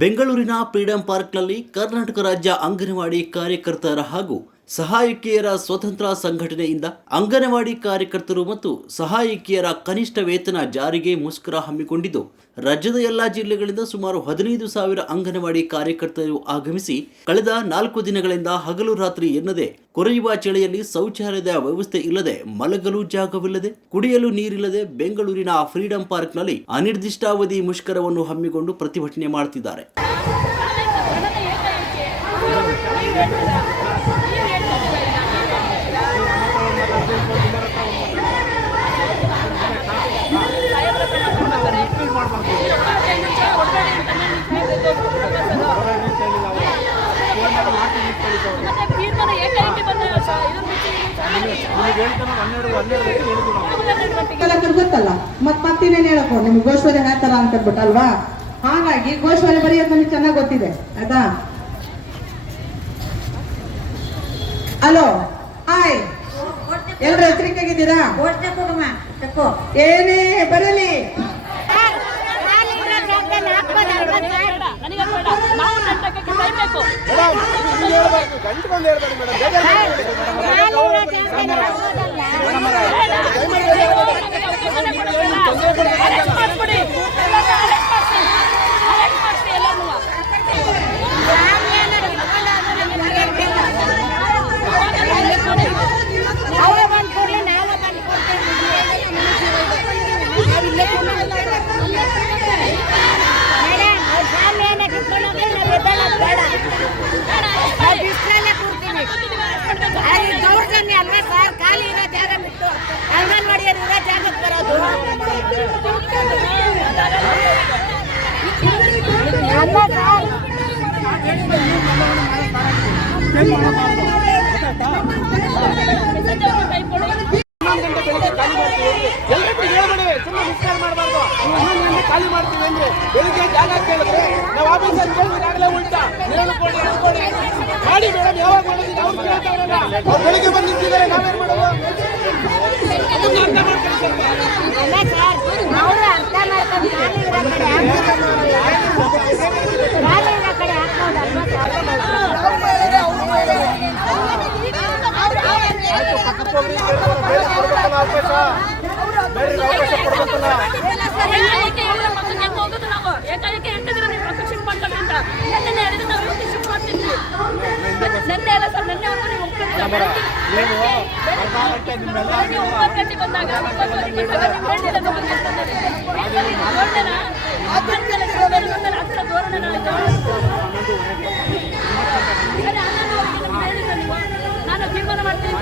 ಬೆಂಗಳೂರಿನ ಫ್ರೀಡಂ ಪಾರ್ಕ್ನಲ್ಲಿ ಕರ್ನಾಟಕ ರಾಜ್ಯ ಅಂಗನವಾಡಿ ಕಾರ್ಯಕರ್ತರ ಹಾಗೂ ಸಹಾಯಕಿಯರ ಸ್ವತಂತ್ರ ಸಂಘಟನೆಯಿಂದ ಅಂಗನವಾಡಿ ಕಾರ್ಯಕರ್ತರು ಮತ್ತು ಸಹಾಯಕಿಯರ ಕನಿಷ್ಠ ವೇತನ ಜಾರಿಗೆ ಮುಷ್ಕರ ಹಮ್ಮಿಕೊಂಡಿದ್ದು, ರಾಜ್ಯದ ಎಲ್ಲಾ ಜಿಲ್ಲೆಗಳಿಂದ ಸುಮಾರು 15,000 ಅಂಗನವಾಡಿ ಕಾರ್ಯಕರ್ತರು ಆಗಮಿಸಿ ಕಳೆದ 4 ದಿನಗಳಿಂದ ಹಗಲು ರಾತ್ರಿ ಎನ್ನದೆ ಕೊರೆಯುವ ಚಳಿಯಲ್ಲಿ ಶೌಚಾಲಯದ ವ್ಯವಸ್ಥೆ ಇಲ್ಲದೆ, ಮಲಗಲು ಜಾಗವಿಲ್ಲದೆ, ಕುಡಿಯಲು ನೀರಿಲ್ಲದೆ ಬೆಂಗಳೂರಿನ ಫ್ರೀಡಂ ಪಾರ್ಕ್ನಲ್ಲಿ ಅನಿರ್ದಿಷ್ಟಾವಧಿ ಮುಷ್ಕರವನ್ನು ಹಮ್ಮಿಕೊಂಡು ಪ್ರತಿಭಟನೆ ಮಾಡುತ್ತಿದ್ದಾರೆ. ಗೊತ್ತಲ್ಲ ಮತ್ತಿನೇನು ಹೇಳಕ್ಕೋ ನಿಮ್ಗೆ ಗೋಶ್ವರಿ ಹೇಳ್ತಾರ ಅಂತ ಬಿಟ್ಟಲ್ವಾ. ಹಾಗಾಗಿ ಗೋಶ್ವರಿ ಬರೆಯೋದು ನಮಗೆ ಚೆನ್ನಾಗಿ ಗೊತ್ತಿದೆ ಆಯ್ತಾ. ಹಲೋ, ಹಾಯ್, ಎಲ್ರು ಎಚ್ಚರಿಕೆಯಾಗಿದ್ದೀರಾ? ಏನೇ ಬರಲಿ ದೌರ್ಜನ್ಯ ಅಲ್ವಾ ಸರ್? ಖಾಲಿ ಇರೋ ಜಾಗ ಬಿಟ್ಟು ಅಂಗನವಾಡಿಯರು ಇರೋ ಜಾಗಕ್ಕೆ ಬರೋದು ಖಾಲಿ ಮಾಡ್ತೀವಿ ಅಂದ್ರೆ ಬೆಳಿಗ್ಗೆ ಜಾಗ ಕೇಳಿದ್ರೆ ನಾವು ಆಫೀಸರ್ ಕೇಳಿದಾಗಲೇ ಉಲ್ಟಾ ಮಾಡಿ ಮೇಡಮ್ ಯಾವಾಗ ಮಾಡೋದು ಅವ್ರು ಕೇಳ್ತಾರಲ್ಲ, ಅವ್ರು ಬೆಳಿಗ್ಗೆ ಬಂದು ನಿಂತಿದ್ದಾರೆ, ನಾವೇನ್ ಮಾಡೋದು? ನಾನು ತೀರ್ಮಾನ ಮಾಡ್ತೀನಿ.